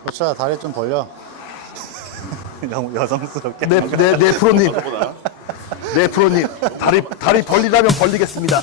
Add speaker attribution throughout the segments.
Speaker 1: 고차 다리 좀 벌려. 너무 여성스럽게.
Speaker 2: 네 프로님. 네 프로님. 다리 벌리라면 벌리겠습니다.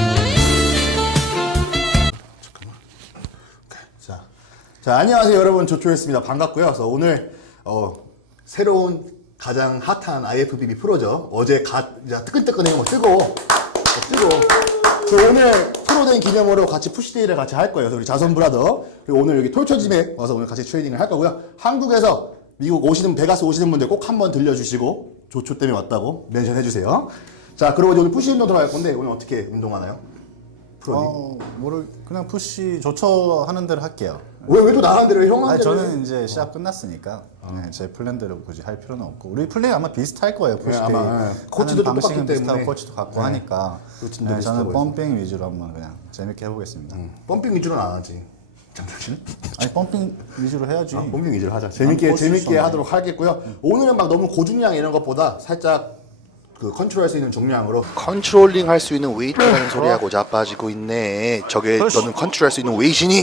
Speaker 2: 자, 안녕하세요 여러분, 조초였습니다. 반갑고요. 그래서 오늘 새로운 가장 핫한 IFBB 프로죠. 어제 이제 뜨끈뜨끈한 거 뜨고 그래서 오늘 프로된 기념으로 같이 푸시데이를 같이 할 거예요. 그래서 우리 자선 브라더, 그리고 오늘 여기 톨초짐에 와서 오늘 같이 트레이닝을 할 거고요. 한국에서 미국 베가스 오시는 분들 꼭 한번 들려주시고 조초 때문에 왔다고 멘션 해주세요. 자, 그리고 이제 오늘 푸시 운동 들어갈 건데 오늘 어떻게 운동하나요? 프로님?
Speaker 1: 그냥 푸시 조처 하는 대로 할게요.
Speaker 2: 왜 또 나가는 대로 형한테?
Speaker 1: 아니, 저는 이제 시합 끝났으니까 제 플랜대로 굳이 할 필요는 없고, 우리 플랜 아마 비슷할 거예요. 푸시
Speaker 2: 네, 아마, 코치도
Speaker 1: 하는 방식은
Speaker 2: 똑같기
Speaker 1: 비슷하고
Speaker 2: 때문에.
Speaker 1: 코치도 같고 하니까
Speaker 2: 루틴도 비슷하고
Speaker 1: 저는
Speaker 2: 해서.
Speaker 1: 펌핑 위주로 한번 그냥 재밌게 해보겠습니다.
Speaker 2: 펌핑 위주로는 안 하지. 장난치나?
Speaker 1: 아니 펌핑 위주로 해야지.
Speaker 2: 펌핑 위주로 하자. 재밌게
Speaker 1: 꼴찌
Speaker 2: 하도록 하겠고요. 오늘은 막 너무 고중량 이런 것보다 살짝 그 컨트롤할 수 있는重量으로
Speaker 3: 컨트롤링 할 수 있는 웨이트라는 소리하고 자빠지고 있네. 저게 너는 컨트롤할 수 있는 웨이시니?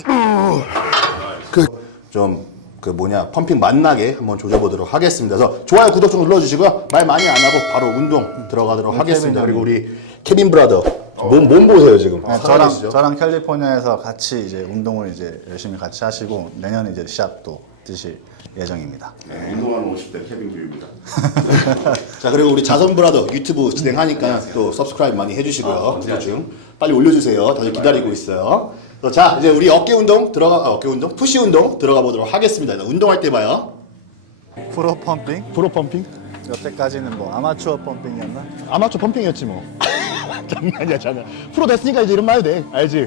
Speaker 2: 펌핑 맛나게 한번 조져보도록 하겠습니다. 그래서 좋아요, 구독 좀 눌러주시고요. 말 많이 안 하고 바로 운동 들어가도록 하겠습니다. 그리고 우리 케빈 브라더 몸 보세요 지금.
Speaker 1: 네, 저랑 캘리포니아에서 같이 이제 운동을 이제 열심히 같이 하시고 내년에 이제 시합도 뛰실 예정입니다.
Speaker 2: 네, 운동하는 50대 케빈 교육입니다. 자, 그리고 우리 자선 브라더 유튜브 진행하니까 또 서브스크라이브 많이 해주시고요. 구독 좀 빨리 올려주세요. 다들 기다리고 있어요. 자, 이제 우리 어깨 운동 푸시 운동 들어가 보도록 하겠습니다. 운동할 때 봐요.
Speaker 1: 프로 펌핑?
Speaker 2: 프로 펌핑?
Speaker 1: 여태까지는 뭐 아마추어 펌핑이었나?
Speaker 2: 아마추어 펌핑이었지 뭐. 장난이야 장난. 프로 됐으니까 이제 이런 말 해도 돼. 알지?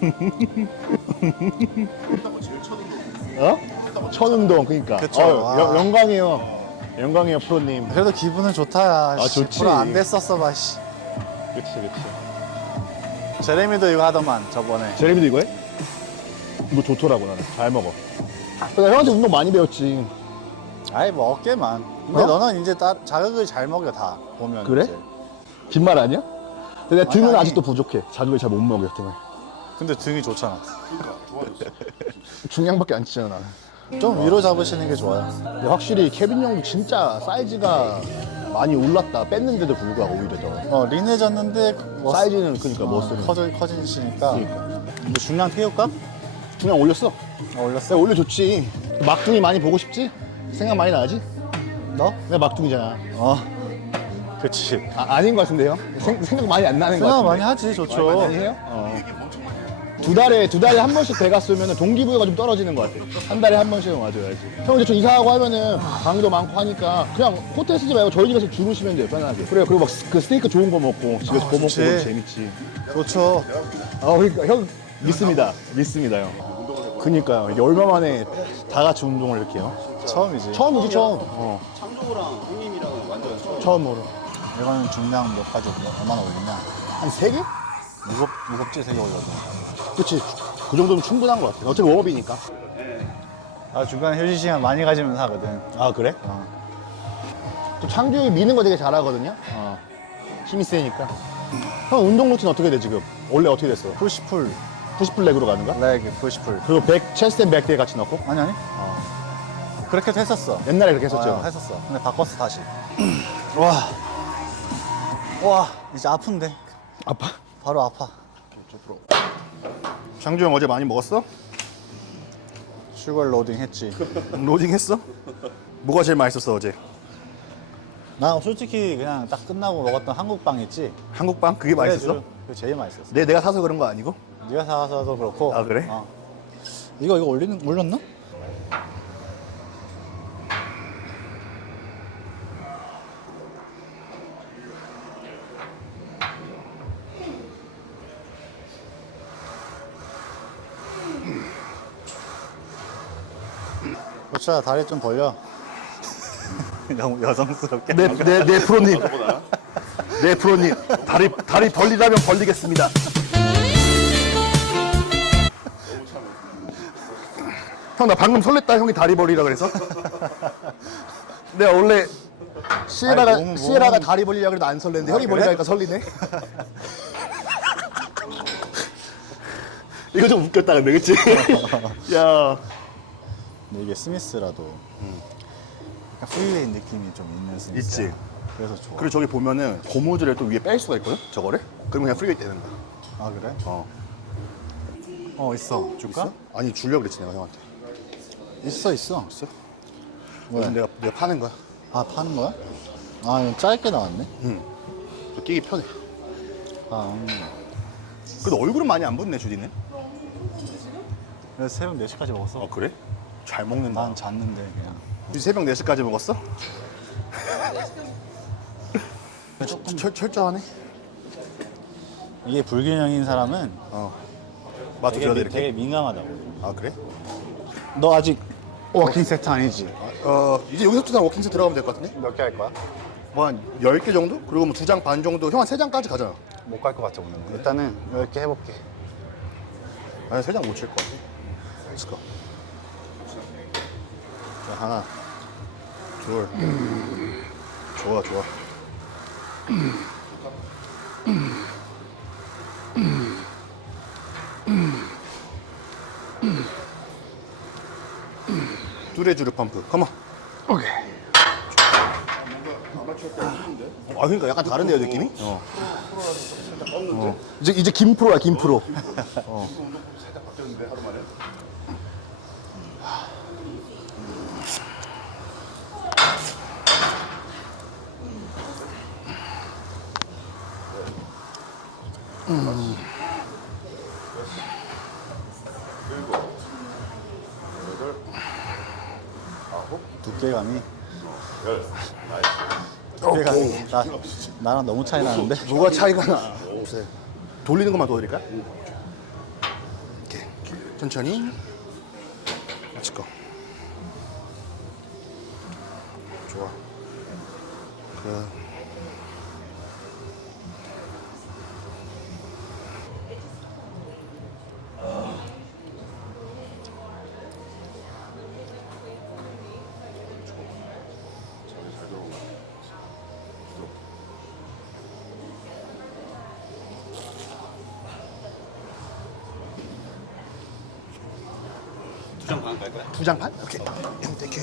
Speaker 2: 어? 첫 운동, 그러니까.
Speaker 1: 그쵸.
Speaker 2: 영광이에요 프로님.
Speaker 1: 그래도 기분은 좋다. 씨,
Speaker 2: 좋지.
Speaker 1: 프로 안 됐었어 봐. 씨.
Speaker 2: 그치.
Speaker 1: 제레미도 이거 하더만 저번에.
Speaker 2: 제레미도 이거 해? 이거 좋더라고. 나는 잘 먹어. 내가 형한테 운동 많이 배웠지.
Speaker 1: 아이 뭐 어깨만. 근데
Speaker 2: 어?
Speaker 1: 너는 이제 자극을 잘 먹여 다 보면.
Speaker 2: 그래?
Speaker 1: 이제.
Speaker 2: 빈말 아니야? 근데 내 등은
Speaker 1: 아니.
Speaker 2: 아직도 부족해. 자극을 잘 못 먹여 등을.
Speaker 1: 근데 등이 좋잖아.
Speaker 2: 중량밖에 안 치잖아 나는.
Speaker 1: 좀 위로 잡으시는 게 좋아요.
Speaker 2: 근데 확실히 케빈 형도 진짜 사이즈가 많이 올랐다. 뺐는데도 불구하고 오히려 더.
Speaker 1: 린해졌는데
Speaker 2: 사이즈는 그러니까 머슬은.
Speaker 1: 커지시니까.
Speaker 2: 그러니까.
Speaker 1: 뭐 중량 태울까?
Speaker 2: 중량 올렸어.
Speaker 1: 올렸어?
Speaker 2: 내가 올려줬지. 막둥이 많이 보고 싶지? 생각 많이 나지?
Speaker 1: 너?
Speaker 2: 내가 막둥이잖아.
Speaker 1: 그치.
Speaker 2: 아닌 것 같은데요? 생각 많이 안 나는 것
Speaker 1: 생각
Speaker 2: 같은데.
Speaker 1: 많이 하지, 좋죠.
Speaker 2: 많이 해요? 두 달에 한 번씩 베가스 오면은 동기부여가 좀 떨어지는 것 같아. 한 달에 한 번씩은 와줘야지. 형 이제 좀 이사하고 하면은 방도 많고 하니까 그냥 호텔 쓰지 말고 저희 집에서 주무시면 돼요, 편하게. 그래요. 그리고 막 그 스테이크 좋은 거 먹고 집에서 구워 먹고
Speaker 1: 좋지.
Speaker 2: 그러면 재밌지.
Speaker 1: 좋죠.
Speaker 2: 그러니까 형 믿습니다 형. 그니까요. 이게 얼마 만에 다 같이 운동을 이렇게 해요.
Speaker 1: 처음이지.
Speaker 2: 처음이지 처음.
Speaker 4: 창조랑 형님이랑 완전 처음.
Speaker 2: 처음으로.
Speaker 1: 이거는 중량 몇 가지 얼마나 올리냐?
Speaker 2: 한 3개?
Speaker 1: 무겁지, 3개 올려도.
Speaker 2: 그치. 그 정도면 충분한 것 같아. 어차피 웜업이니까.
Speaker 1: 중간에 휴식 시간 많이 가지면서 하거든.
Speaker 2: 아, 그래? 또 창규 형이 미는 거 되게 잘하거든요. 힘이 세니까. 형 운동 루틴 어떻게 돼 지금? 원래 어떻게 됐어?
Speaker 1: 푸시풀,
Speaker 2: 푸시풀 렉으로 가는 거야?
Speaker 1: 레그, 푸시풀.
Speaker 2: 그리고 체스트 앤 백대 같이 넣고?
Speaker 1: 아니. 그렇게도 했었어.
Speaker 2: 옛날에 그렇게 했었죠.
Speaker 1: 했었어. 근데 바꿨어, 다시. 와, 이제 아픈데.
Speaker 2: 아파?
Speaker 1: 바로 아파.
Speaker 2: 창규 형 어제 많이 먹었어?
Speaker 1: 슈거 로딩 했지.
Speaker 2: 로딩 했어? 뭐가 제일 맛있었어 어제?
Speaker 1: 나 솔직히 그냥 딱 끝나고 먹었던 한국빵 있지?
Speaker 2: 한국빵? 그게 맛있었어?
Speaker 1: 그게 제일 맛있었어.
Speaker 2: 내가 사서 그런 거 아니고?
Speaker 1: 네가 사와서도 그렇고.
Speaker 2: 아, 그래?
Speaker 1: 이거 올렸나? 고차 다리 좀 벌려. 너무 여성스럽게.
Speaker 2: 네 프로님. 네 프로님. 다리 벌리라면 벌리겠습니다. 형, 나 방금 설렜다. 형이 다리 벌리라 그래서. 내가 원래 시에라가 다리 벌리라 그래도 안 설레는데 형이
Speaker 1: 그래?
Speaker 2: 벌리라니까 설리네. 이거 좀 웃겼다 근데, 그치? 야,
Speaker 1: 근데 이게 스미스라도 약간 프리웨이 느낌이 좀 있는 스미스.
Speaker 2: 있지.
Speaker 1: 그래서 좋아.
Speaker 2: 그리고 저기 보면은 고무줄을 또 위에 뺄 수가 있거든? 저거를? 그러면 그냥 프리웨이 되는 거야.
Speaker 1: 아 그래?
Speaker 2: 어.
Speaker 1: 있어. 줄까?
Speaker 2: 있어? 아니 주려고 그랬지 내가 형한테.
Speaker 1: 있어.
Speaker 2: 있어?
Speaker 1: 왜?
Speaker 2: 요즘 내가 파는 거야.
Speaker 1: 아 파는 거야? 아 이거 짧게 나왔네.
Speaker 2: 또 끼기 편해.
Speaker 1: 아
Speaker 2: 근데 얼굴은 많이 안 붓네 주디는.
Speaker 1: 그래서 새벽 4시까지 먹었어.
Speaker 2: 아 그래? 잘 먹는다.
Speaker 1: 난 잤는데 그냥.
Speaker 2: 주디 새벽 4시까지 먹었어?
Speaker 1: 조금
Speaker 2: 철저하네.
Speaker 1: 이게 불균형인 사람은
Speaker 2: 맛도 줘야 돼 이렇게.
Speaker 1: 되게 민감하다고.
Speaker 2: 아 그래?
Speaker 1: 너 아직 워킹 세트 아니지?
Speaker 2: 이제 여기서부터 나 워킹스 들어가면 될 것 같은데?
Speaker 1: 몇 개 할 거야?
Speaker 2: 뭐 한 10개 정도? 그리고 뭐 2장 반 정도? 형 한 3장까지 가잖아.
Speaker 1: 못 갈 것 같아 오늘. 일단은 10개 해볼게.
Speaker 2: 아니 3장 못 칠 것 같아. Let's go. 자, 하나 둘 좋아 뚜레쥬르 펌프 컴온.
Speaker 1: 오케이.
Speaker 2: 아 그러니까 약간 다른데요 느낌이? 이제 김프로야 김프로.
Speaker 1: 두께감이. 두께감이 나랑 너무 차이 나는데?
Speaker 2: 뭐가 차이가 나? 돌리는 것만 도와드릴까? 이렇게 천천히. Let's go. 좋아.
Speaker 4: 두장 반 갈 거야?
Speaker 2: 2장 반? 오케이. 형 땡큐.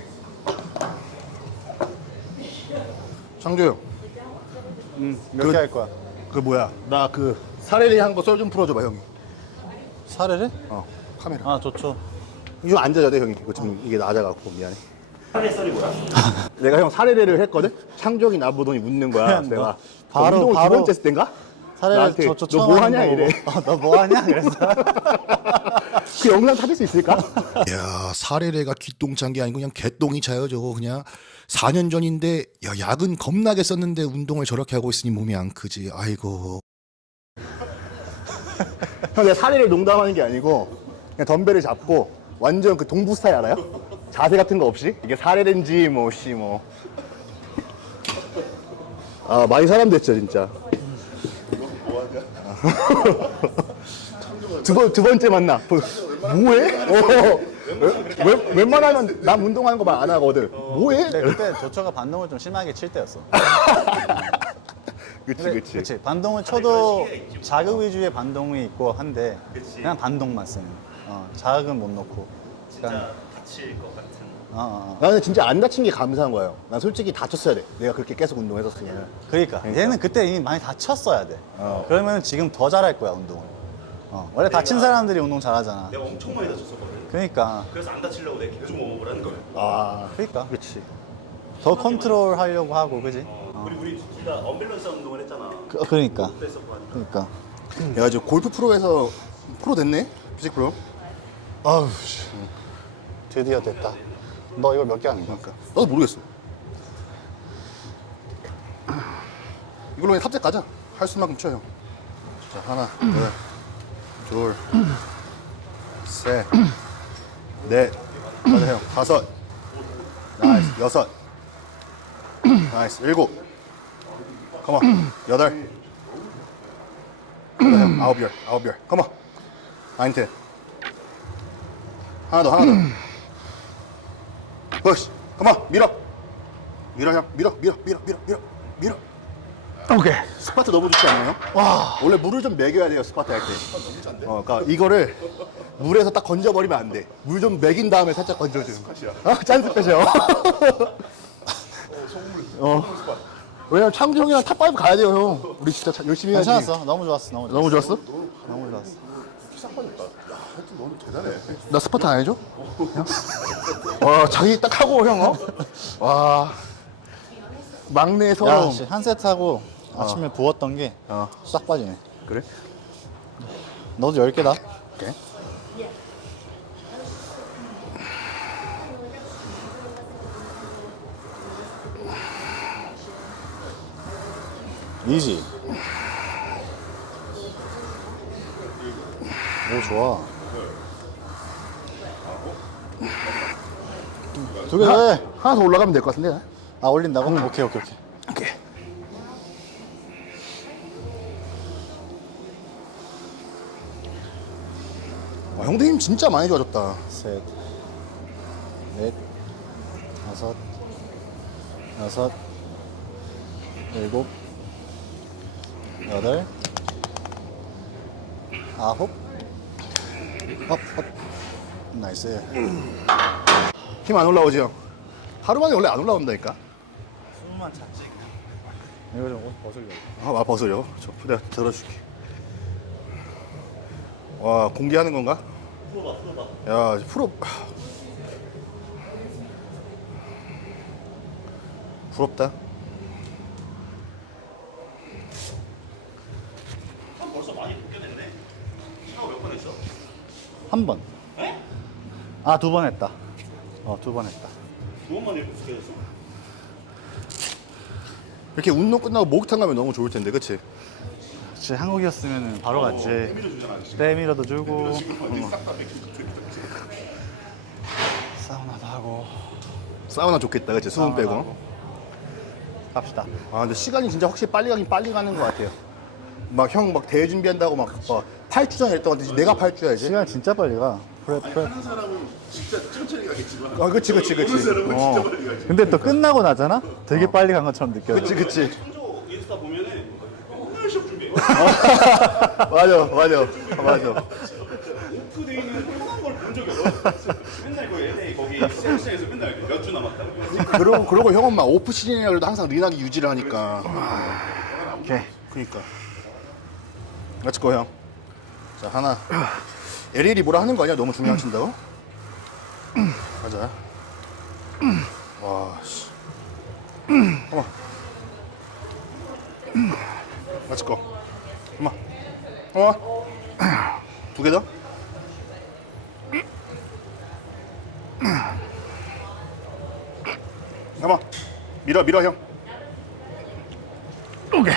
Speaker 2: 창조 형.
Speaker 1: 몇 개 할 거야?
Speaker 2: 그 뭐야? 나 그 사레리 한 거 썰 좀 풀어줘봐 형이.
Speaker 1: 사례를?
Speaker 2: 카메라.
Speaker 1: 아 좋죠.
Speaker 2: 좀 앉아줘야 돼 형이. 이거 지금 이게 낮아갖고 미안해. 사레 썰이 뭐야? 내가 형 사레리를 했거든. 창조이 나보더니 웃는 거야.
Speaker 1: 그냥
Speaker 2: 내가
Speaker 1: 바로-
Speaker 2: 운동 두
Speaker 1: 바로
Speaker 2: 번째 때인가?
Speaker 1: 사례를
Speaker 2: 나한테
Speaker 1: 저
Speaker 2: 너 뭐 하냐 이래.
Speaker 1: 너 뭐 하냐 그래서.
Speaker 2: 그 영상 찾을 수 있을까?
Speaker 5: 야, 사례례가 귀똥 찬 게 아니고 그냥 개똥이 차요. 저거 그냥 4년 전인데 야, 약은 겁나게 썼는데 운동을 저렇게 하고 있으니 몸이 안 크지. 아이고.
Speaker 2: 형 내가 사례를 농담하는 게 아니고 그냥 덤벨을 잡고 완전 그 동부 스타일 알아요? 자세 같은 거 없이 이게 사례인지 뭐. 아 많이 사람 됐죠 진짜. 두 번째 만나. 뭐해? 웬만하면 남 운동하는 거 말 안 하거든. 뭐해?
Speaker 1: 그때 조처가 반동을 좀 심하게 칠 때였어.
Speaker 2: 그치.
Speaker 1: 그치. 반동을 쳐도 자극 위주의 반동이 있고 한데 그냥 반동만 쓰는. 자극은 못 넣고. 진짜
Speaker 4: 다칠 것 같은.
Speaker 2: 나는 진짜 안 다친 게 감사한 거예요. 난 솔직히 다쳤어야 돼. 내가 그렇게 계속 운동했었으면.
Speaker 1: 그러니까 얘는 그때 이미 많이 다쳤어야 돼. 그러면 지금 더 잘할 거야 운동을. 원래 다친 사람들이 운동 잘하잖아.
Speaker 4: 내가 엄청 많이 다쳤었거든.
Speaker 1: 그러니까
Speaker 4: 그래서 안 다치려고 내가 계속 웜업을 하는 거야.
Speaker 2: 아,
Speaker 1: 그러니까
Speaker 2: 그렇지.
Speaker 1: 더 컨트롤 하려고 하고 그지?
Speaker 4: 그리고 우리 둘다 언밸런스 운동을 했잖아.
Speaker 1: 그러니까
Speaker 4: 그랬었고 하니까.
Speaker 1: 그러니까
Speaker 2: 야, 저 골프 프로에서 프로 됐네? 피직 프로?
Speaker 1: 아우 씨. 드디어 됐다. 너 이걸 몇 개 하는 거야?
Speaker 2: 그러니까. 나도 모르겠어. 이걸로 그냥 탑재 가자. 할 수만큼 쳐, 형. 자, 하나, 둘, 셋, 넷, 가자, 형. 5. 나이스. 6. 나이스. 7. 컴온. 8. 가자, 형. 9열. 컴온. 9, 10. 하나 더. 푸시. 컴온. 밀어, 형. 밀어. 오케이. 스파트 너무 좋지 않나요? 와. 원래 물을 좀 먹여야 돼요, 스파트 할 때. 그러니까 이거를 물에서 딱 건져버리면 안 돼. 물 좀 먹인 다음에 살짝 건져주는 거야. 짠 스팟이요. 왜냐면 창주 형이랑 탑5 가야 돼요, 형. 우리 진짜 열심히 해야지.
Speaker 1: 괜찮았어. 너무 좋았어. 너무 좋았어.
Speaker 2: 너무 좋았어?
Speaker 1: 너무 좋았어.
Speaker 2: 나 스파트 안 해줘? 와, 자기 딱 하고, 형, 어? 와. 막내
Speaker 1: 야,
Speaker 2: 서러움.
Speaker 1: 씨, 한 세트 하고 아침에 부었던 게 싹 빠지네.
Speaker 2: 그래?
Speaker 1: 너도 10개다.
Speaker 2: 오케이.
Speaker 1: 이지. 오, 좋아. 두 개 돼.
Speaker 2: 하나 더 올라가면 될 것 같은데?
Speaker 1: 아, 올린다고? 오케이, 오케이, 오케이.
Speaker 2: 오케이. 와, 형도 힘 진짜 많이 좋아졌다.
Speaker 1: 셋, 넷, 다섯, 여섯, 일곱, 여덟, 아홉, 업. 나이스.
Speaker 2: 힘 안 올라오지, 형? 하루 만에 원래 안 올라온다니까?
Speaker 1: 숨만 찼지. 이거 좀 옷 벗으려고.
Speaker 2: 아, 벗으려. 내가 들어줄게. 와, 공개하는 건가? 야, 프로. 부럽다.
Speaker 4: 벌써 많이 벗겨냈네. 샤워 몇 번 했어?
Speaker 1: 한 번. 아, 2번 했다. 2번 했다.
Speaker 4: 2번만 이렇게 벗겨냈어?
Speaker 2: 이렇게 운동 끝나고 목욕탕 가면 너무 좋을 텐데, 그치?
Speaker 1: 그치, 한국이었으면 바로 갔지. 때밀어도 주고. 사우나도 하고.
Speaker 2: 사우나 좋겠다, 그치? 수분
Speaker 1: 사우나도
Speaker 2: 빼고.
Speaker 1: 하고. 갑시다.
Speaker 2: 아, 근데 시간이 진짜 확실히 빨리 가긴 빨리 가는 것 같아요. 막 형 막 대회 준비한다고 막 8주 전에 했던 것 같은데 내가 8주야 이제.
Speaker 1: 시간 진짜 빨리 가. 그래.
Speaker 4: 하는 사람은 진짜 천천히 가겠지만
Speaker 2: 아, 그치.
Speaker 4: 보는 사람은 진짜 빨리 가지.
Speaker 1: 근데 또 끝나고 나잖아? 되게 빨리 간 것처럼 느껴져.
Speaker 2: 그치.
Speaker 4: 창조 인스타 보면은 오늘 시합 준비해.
Speaker 2: 맞아.
Speaker 4: 오프돼 있는 편한 걸 본 적이 없어. 맨날 그 LA 거기 세일시장에서 맨날 몇 주 남았다고.
Speaker 2: 그러고 형은 막 오프 시즌이라 그래도 항상 리나기 유지를 하니까.
Speaker 1: 오케이.
Speaker 2: 그니까. 렛츠고 형. 자, 하나. LL이 뭐라 하는 거 아니야? 너무 중요하신다고? 가자. 와, 씨. 컴온. 렛츠고. 컴온. 두 개 더? 컴온. 밀어 형. 오케이.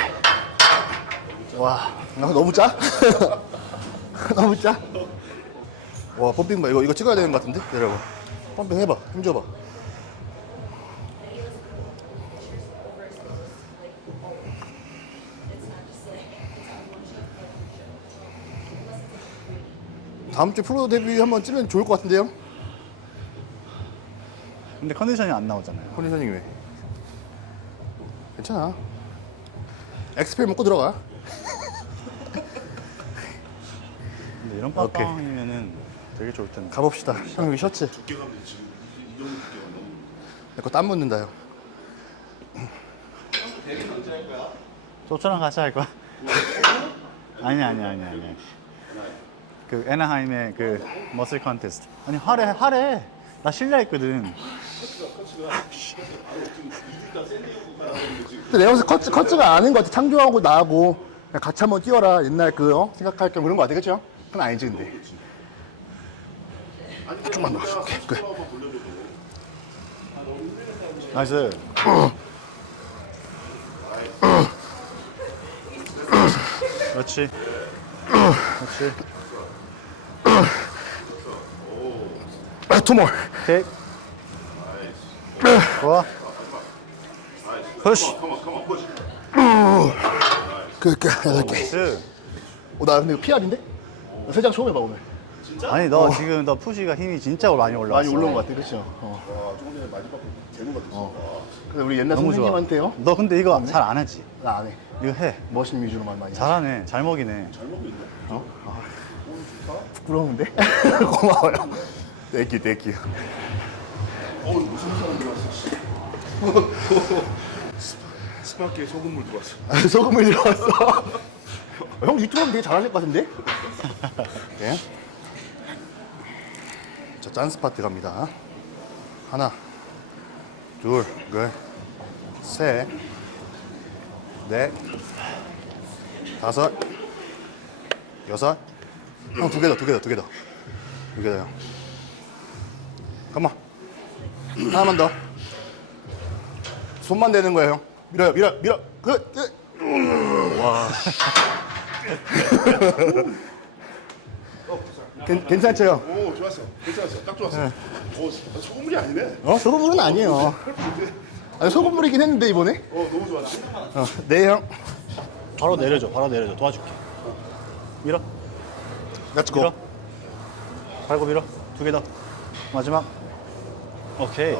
Speaker 2: 와, 너무 짜? 너무 짜? 와, 펌핑 봐. 이거 찍어야 되는 것 같은데? 내려봐. 펌핑 해봐. 힘줘봐. 다음 주 프로 데뷔 한번 찌면 좋을 것 같은데요?
Speaker 1: 근데 컨디션이 안 나오잖아요.
Speaker 2: 컨디셔닝 왜? 괜찮아. 엑스펠 먹고 들어가.
Speaker 1: 근데 이런 빵빵이면은 되게 좋을 텐데.
Speaker 2: 가봅시다. 형 여기 셔츠. 내 거 땀 묻는다 형.
Speaker 1: 조처랑 같이 할 거야? 아니. 그 애나하임의 그 머슬 컨테스트. 아니 하래. 나 실례했거든.
Speaker 2: 근데 내가 봤을 때 커츠가 아닌 것 같아. 창조하고 나하고 그냥 같이 한번 뛰어라. 옛날 생각할 겸 그런 거 같아. 그쵸? 그건 아니지 근데. 좀만 더. 오케이. 그래.
Speaker 1: 나이스. 그렇지.
Speaker 2: 투몰.
Speaker 1: 오케이. 좋아. 푸시.
Speaker 2: 그러니까 8개.
Speaker 1: 나이스.
Speaker 2: 나 근데 이거 PR인데? 3장 처음 해봐 오늘.
Speaker 1: 아니 너 지금 너 푸시가 힘이 진짜 많이 올라왔어.
Speaker 2: 많이 올라온 것 같아, 그렇죠?
Speaker 4: 와, 조금 전에 마지막 제노가 됐어.
Speaker 2: 근데 우리 옛날
Speaker 1: 너무 좋아.
Speaker 2: 선생님한테요?
Speaker 1: 너 근데 이거 잘 안 하지?
Speaker 2: 나 안 해.
Speaker 1: 이거 해.
Speaker 2: 머신 위주로만 많이.
Speaker 1: 잘하네. 잘 먹이네.
Speaker 4: 잘 먹고 있네.
Speaker 2: 부끄러운데? 고마워요. 땡큐, 땡큐.
Speaker 4: 무슨 사람 들어왔어? 스파크에 소금물 들어왔어.
Speaker 2: 소금을 들어왔어. 형 유튜브 하면 되게 잘하실 것 같은데? 예. 자, 짠 스파트 갑니다. 하나, 둘, 셋, 넷, 다섯, 여섯. 형 두 개 더, 두 개 더, 두 개 더. 두 개 더, 형. 컴온. 하나만 더. 손만 대는 거예요, 형. 밀어요, 밀어. 굿. 괜찮죠, 형?
Speaker 4: 오, 좋았어. 괜찮았어. 딱 좋았어. 오, 소금물이 아니네.
Speaker 2: 소금물은 아니에요. 아니, 소금물이긴 했는데 이번에.
Speaker 4: 너무 좋았어.
Speaker 2: 네, 형.
Speaker 1: 바로 내려줘. 바로 내려줘. 도와줄게. 밀어.
Speaker 2: 렛츠
Speaker 1: 밀어.
Speaker 2: 고.
Speaker 1: 밟고 밀어. 두 개 더. 마지막. 오케이.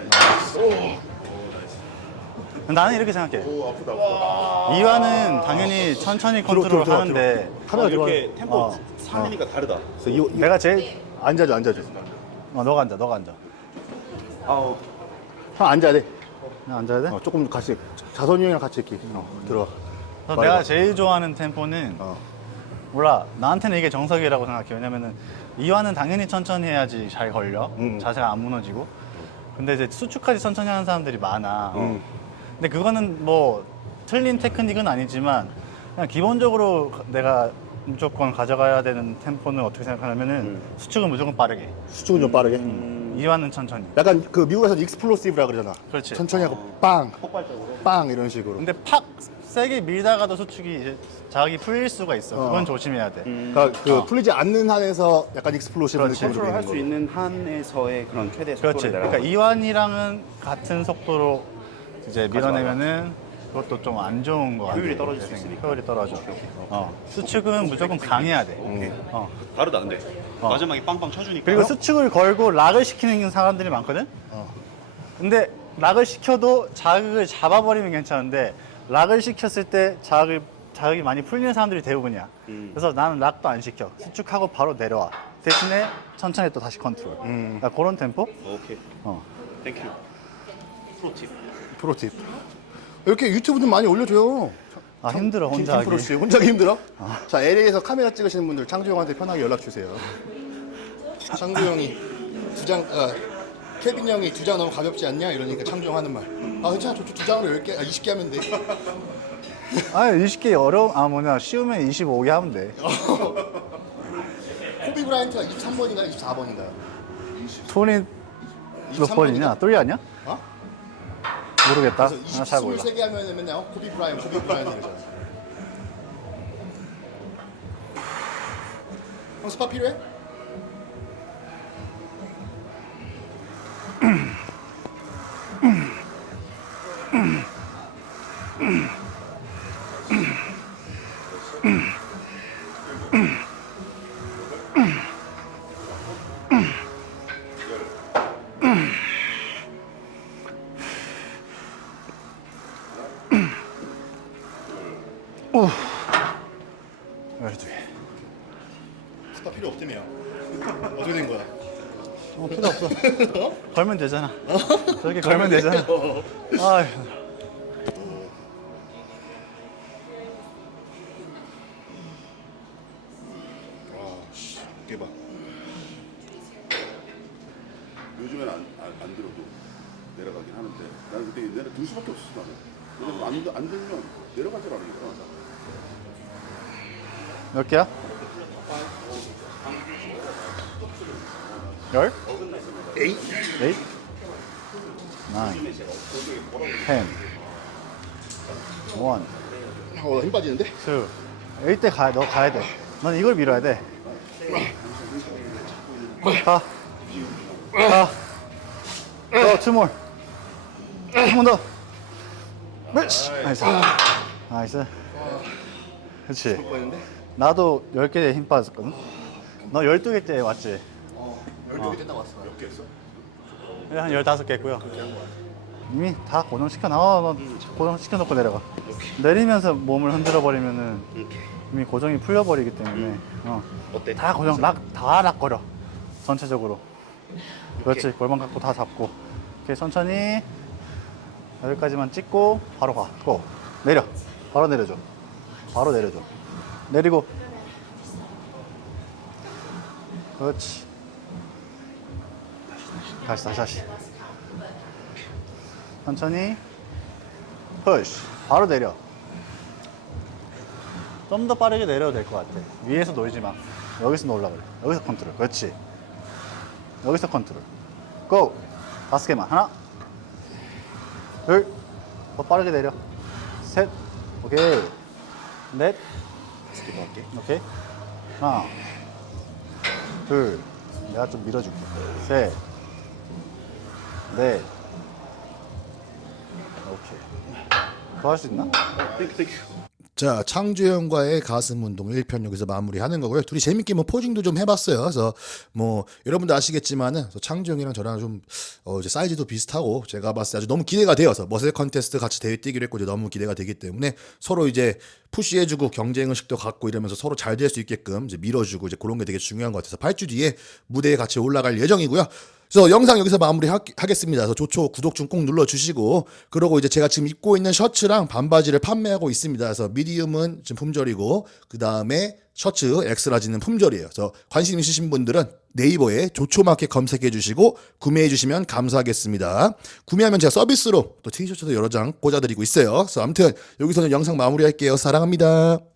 Speaker 1: 나는 이렇게 생각해.
Speaker 4: 오, 아프다.
Speaker 1: 이완은 당연히 천천히 컨트롤
Speaker 2: 들어.
Speaker 1: 하는데
Speaker 2: 카메라
Speaker 4: 이렇게
Speaker 2: 들어와요.
Speaker 4: 템포 3이니까 다르다.
Speaker 1: 내가 제일
Speaker 2: 앉아줘.
Speaker 1: 너가 앉아.
Speaker 2: 형 앉아야 돼.
Speaker 1: 그냥 앉아야 돼?
Speaker 2: 조금 같이 자선이 형이랑 같이 이렇게 들어와.
Speaker 1: 그래서 내가 제일 좋아하는 템포는 몰라 나한테는 이게 정석이라고 생각해. 왜냐면은 이완은 당연히 천천히 해야지 잘 걸려. 자세가 안 무너지고. 근데 이제 수축까지 천천히 하는 사람들이 많아. 근데 그거는 뭐 틀린 테크닉은 아니지만 그냥 기본적으로 내가 무조건 가져가야 되는 tempo는 어떻게 생각하냐면은 수축은 무조건 빠르게,
Speaker 2: 수축은 좀 빠르게.
Speaker 1: 이완은 천천히.
Speaker 2: 약간 그 미국에서 익스플로시브라 그러잖아.
Speaker 1: 그렇지.
Speaker 2: 천천히 하고 빵, 빵 이런 식으로.
Speaker 1: 근데 팍 세게 밀다가도 수축이 이제 자극이 풀릴 수가 있어. 그건 조심해야 돼.
Speaker 2: 그러니까 그 풀리지 않는 한에서 약간 익스플로시브
Speaker 1: 그렇지.
Speaker 2: 느낌으로
Speaker 4: 컨트롤 할
Speaker 2: 되는
Speaker 4: 수
Speaker 2: 거.
Speaker 4: 있는 한에서의 그런 최대
Speaker 1: 그렇지.
Speaker 4: 속도를
Speaker 1: 그러니까
Speaker 4: 내가.
Speaker 1: 이완이랑은 같은 속도로 이제 밀어내면은 그것도 좀 안 좋은 거 같아.
Speaker 4: 효율이 떨어질 수 있으니까.
Speaker 1: 효율이 떨어져. 수축은 무조건 강해야 돼.
Speaker 4: 다르다 근데. 마지막에 빵빵 쳐주니까.
Speaker 1: 그리고 수축을 걸고 락을 시키는 사람들이 많거든? 근데 락을 시켜도 자극을 잡아버리면 괜찮은데 락을 시켰을 때 자극이 많이 풀리는 사람들이 대부분이야. 그래서 나는 락도 안 시켜. 수축하고 바로 내려와. 대신에 천천히 또 다시 컨트롤. 그러니까 그런 템포?
Speaker 4: 오케이. 땡큐. 프로팁.
Speaker 2: 프로팁. 이렇게 유튜브 좀 많이 올려줘요.
Speaker 1: 아 힘들어 혼자 하기.
Speaker 2: 프로씨 혼자 하기 힘들어? 자, LA에서 카메라 찍으시는 분들 창주 형한테 편하게 연락 주세요. 창주 형이 케빈 형이 2장 너무 가볍지 않냐? 이러니까 창주 형 하는 말. 아 괜찮아, 저 2장으로 10개, 20개 하면 돼.
Speaker 1: 아 20개 쉬우면 25개 하면 돼.
Speaker 2: 코비 브라이언트가 23번인가 24번인가?
Speaker 1: 손이 몇 번이냐? 똘리 아니야?
Speaker 2: 어?
Speaker 1: 모르겠다.
Speaker 2: 그래서
Speaker 1: 나 잘 몰라.
Speaker 2: 23개 하면 맨날 코비 브라이언트 이러잖아. 형 스파 필요해? 스파 필요 없다며. 어떻게 된 거야?
Speaker 1: 필요 없어. 걸면 되잖아. 저렇게 걸면 되잖아. 아휴.
Speaker 2: 이게 봐.
Speaker 4: 요즘엔 안 들어도 내려가긴 하는데 나는 그때 내려 들 수밖에 없었어 나는. 왜냐면 안 들면 내려가질 않으니까.
Speaker 1: 몇 개야? 10? 8? 9? 10? 1,
Speaker 2: 힘 빠지는데?
Speaker 1: 2. 8대 너 가야 돼. 넌 이걸 밀어야 돼. 가. 투 몰. 한 번 더. 나이스. 나이스. 그렇지. 나도 10개에 힘 빠졌거든. 너 12개째 왔지?
Speaker 2: 12개 됐다 왔어. 몇 개 했어?
Speaker 1: 한 15개 했고요. 이미 다 고정시켜 나와. 너 고정시켜 놓고 내려가. 내리면서 몸을 흔들어 버리면은 이미 고정이 풀려 버리기 때문에
Speaker 3: 어때?
Speaker 1: 다 고정 다 락거려. 전체적으로. 그렇지. 골반 갖고 다 잡고. 이렇게 천천히 여기까지만 찍고 바로 가. 고. 내려. 바로 내려줘. 바로 내려줘. 내리고. 그렇지. 다시. 천천히. 푸시. 바로 내려. 좀 더 빠르게 내려도 될 것 같아. 위에서 놀지 마. 여기서 놀라 그래. 여기서 컨트롤. 그렇지. 여기서 컨트롤. 고! 5개만. 하나. 둘. 더 빠르게 내려. 셋. 오케이. 넷.
Speaker 3: 5개 더 할게.
Speaker 1: 오케이. 하나. 둘. 내가 좀 밀어줄게. 셋. 넷. 오케이. 더 할 수 있나?
Speaker 4: 땡큐.
Speaker 5: 자, 창주형과의 가슴 운동 1편 여기서 마무리하는 거고요. 둘이 재밌게 뭐 포징도 좀 해봤어요. 그래서 뭐 여러분도 아시겠지만은 창주형이랑 저랑 좀 이제 사이즈도 비슷하고 제가 봤을 때 아주 너무 기대가 되어서 머슬 컨테스트 같이 대회 뛰기로 했고 이제 너무 기대가 되기 때문에 서로 이제 푸시해주고 경쟁 의식도 갖고 이러면서 서로 잘 될 수 있게끔 이제 밀어주고 이제 그런 게 되게 중요한 것 같아서 8주 뒤에 무대에 같이 올라갈 예정이고요. 그래서 영상 여기서 마무리하겠습니다. 그래서 조초 구독 좀 꼭 눌러주시고 그러고 이제 제가 지금 입고 있는 셔츠랑 반바지를 판매하고 있습니다. 그래서 미디움은 지금 품절이고 그 다음에 셔츠 엑스라지는 품절이에요. 그래서 관심 있으신 분들은 네이버에 조초마켓 검색해 주시고 구매해 주시면 감사하겠습니다. 구매하면 제가 서비스로 또 티셔츠도 여러 장 꽂아드리고 있어요. 그래서 아무튼 여기서는 영상 마무리할게요. 사랑합니다.